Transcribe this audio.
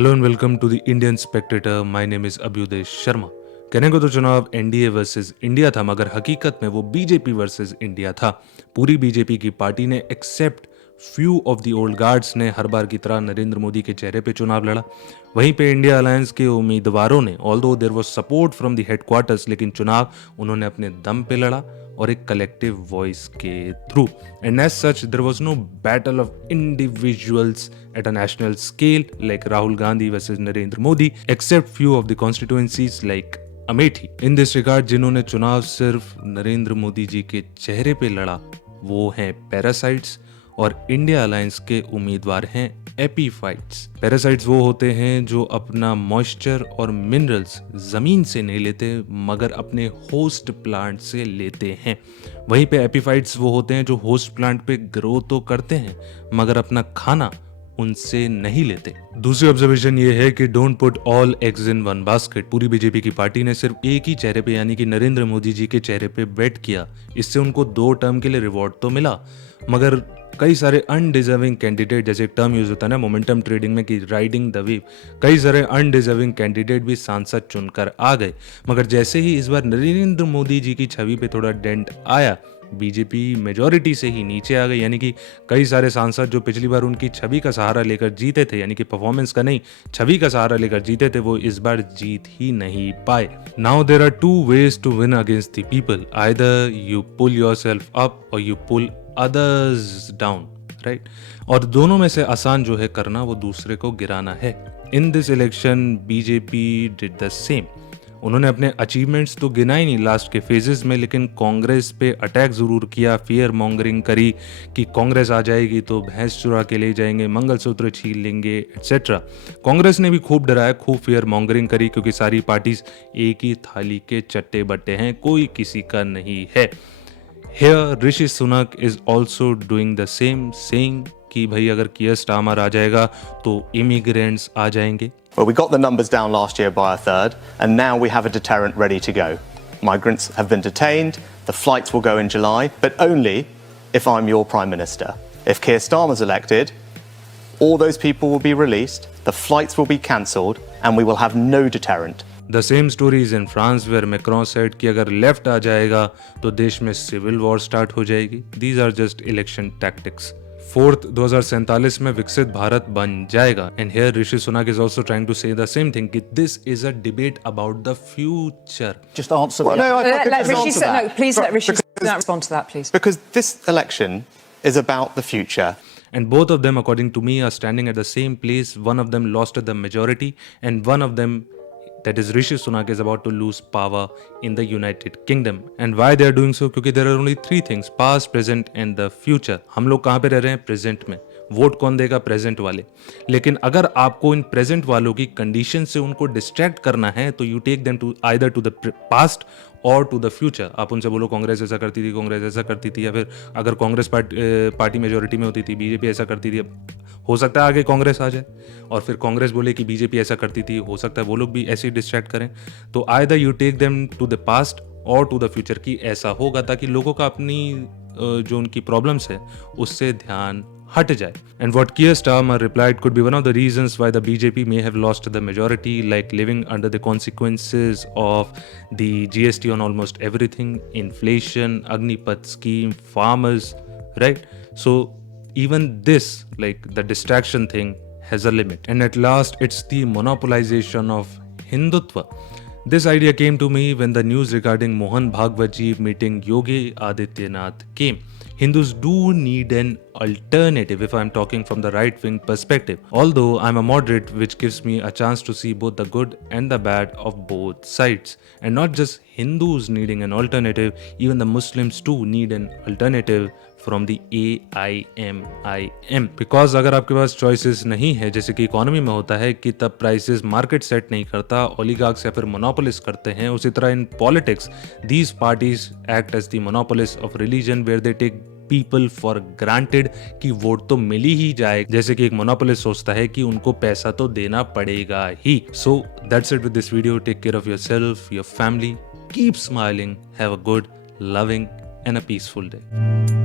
Hello and welcome to the Indian spectator. My name is Abhyuday Sharma. कहने को तो चुनाव एनडीए वर्सेस इंडिया था, मगर हकीकत में वो बीजेपी वर्सेस इंडिया था। पूरी बीजेपी की पार्टी ने except few of the old guards ने हर बार की तरह नरेंद्र मोदी के चेहरे पे चुनाव लड़ा। वहीं पे इंडिया अलायंस के उम्मीदवारों ने although there was support from the headquarters, लेकिन चुनाव उन्होंने अपने दम पे लड़ा और एक कलेक्टिव वॉइस के through. And as such there was no battle of individuals at a national scale like Rahul Gandhi versus Narendra Modi, except few of the constituencies like Amethi. In this regard, जिन्होंने चुनाव सिर्फ नरेंद्र मोदी जी के चेहरे पे लड़ा वो हैं पैरासाइट्स, और इंडिया अलायंस के उम्मीदवार हैं एपीफाइट्स। पैरासाइट्स वो होते हैं जो अपना मॉइस्चर और मिनरल्स जमीन से नहीं लेते मगर अपने होस्ट प्लांट से लेते हैं। वहीं पे एपीफाइट्स वो होते हैं जो होस्ट प्लांट पे ग्रो तो करते हैं मगर अपना खाना उनसे नहीं लेते। दूसरी ऑब्जर्वेशन ये है कि don't put all eggs in one basket. पूरी बीजेपी की पार्टी ने सिर्फ एक ही चेहरे पे यानी कि नरेंद्र मोदी जी के चेहरे पे बेट किया। इससे उनको 2 टर्म के लिए रिवॉर्ड तो मिला, मगर कई सारे अनडिजर्विंग कैंडिडेट, जैसे एक टर्म यूज होता है ना मोमेंटम ट्रेडिंग में कि राइडिंग द वेव, कई सारे अनडिजर्विंग कैंडिडेट भी सांसद चुनकर आ गए। मगर जैसे ही इस बार नरेंद्र मोदी जी की छवि पे थोड़ा डेंट आया, बीजेपी मेजॉरिटी से ही नीचे आ गई। यानी कि कई सारे सांसद जो पिछली बार उनकी छवि का सहारा लेकर जीते थे, यानी कि परफॉर्मेंस का नहीं छवि का सहारा लेकर जीते थे, वो इस बार जीत ही नहीं पाए। Now there are 2 ways to win against the people, either you pull yourself up और you pull others down, right. और दोनों में से आसान जो है करना वो दूसरे को गिराना है। In this election BJP did the same. उन्होंने अपने अचीवमेंट्स तो गिना ही नहीं लास्ट के फेजेस में, लेकिन कांग्रेस पे अटैक जरूर किया, फियर मॉन्गरिंग करी कि कांग्रेस आ जाएगी तो भैंस चुरा के ले जाएंगे, मंगलसूत्र छीन लेंगे एटसेट्रा। कांग्रेस ने भी खूब डराया, खूब फियर मॉन्गरिंग करी, क्योंकि सारी पार्टीज एक ही थाली के चट्टे बट्टे हैं, कोई किसी का नहीं है। Here Rishi Sunak is also doing the same, saying कि भाई अगर कियर स्टारमर आ जाएगा तो इमिग्रेंट्स आ जाएंगे। Well, we got the numbers down last year by a third, and now we have a deterrent ready to go. Migrants have been detained, the flights will go in July, but only if I'm your Prime Minister. If Keir Starmer's elected, all those people will be released, the flights will be cancelled, and we will have no deterrent. The same story is in France, where Macron said कि अगर left आ जाएगा तो देश में civil war start हो जाएगी। These are just election tactics. 4th 2047 में विकसित भारत बन जाएगा। And here Rishi Sunak is also trying to say the same thing कि this is a debate about the future. Just answer Well, no, I could Let just Rishi answer that. no, please let Rishi Sunak respond to that, please. Because this election is about the future. And both of them, according to me, are standing at the same place. One of them lost the majority, and one of them, that is Rishi Sunak, is about to lose power in the United Kingdom. And why they are doing so? क्योंकि there are only 3 things: past, present and the future. हम लोग कहाँ पे रह रहे हैं? Present में। Vote कौन देगा? प्रेजेंट वाले। लेकिन अगर आपको इन प्रेजेंट वालों की कंडीशन से उनको डिस्ट्रैक्ट करना है तो you take them to either to the past और टू द फ्यूचर। आप उनसे बोलो कांग्रेस ऐसा करती थी, कांग्रेस ऐसा करती थी, या फिर अगर कांग्रेस पार्टी मेजोरिटी में होती थी, बीजेपी ऐसा करती थी, हो सकता है आगे कांग्रेस आ जाए और फिर कांग्रेस बोले कि बीजेपी ऐसा करती थी, हो सकता है वो लोग भी ऐसे ही डिस्ट्रैक्ट करें। तो either you take them to the past और टू द फ्यूचर की ऐसा होगा ताकि लोगों का अपनी जो उनकी प्रॉब्लम्स है उससे ध्यान हट जाए। And what Keir Starmer replied could be one of the reasons why the BJP may have lost the majority, like living under the consequences of the GST on almost everything, inflation, Agnipath scheme, farmers, right? So even this, like the distraction thing, has a limit. And at last, it's the monopolization of Hindutva. This idea came to me when the news regarding Mohan Bhagwat ji meeting Yogi Adityanath came. Hindus do need an alternative if I'm talking from the right-wing perspective. Although I'm a moderate, which gives me a chance to see both the good and the bad of both sides. And not just Hindus needing an alternative, even the Muslims too need an alternative from the AIMIM. Because अगर आपके पास choices नहीं है, जैसे कि economy में होता है कि तब प्राइसेस मार्केट सेट नहीं करता, ओलिगार्क्स या फिर मोनोपोलिस्ट करते हैं, उसी तरह in politics these parties act as the monopolists of religion, where they take people for granted कि वोट तो मिल ही जाए, जैसे कि एक मोनोपोलिस्ट सोचता है कि उनको पैसा तो देना पड़ेगा ही। So that's it with this video. Take care of yourself, your family, keep smiling, have a good, loving and a peaceful day.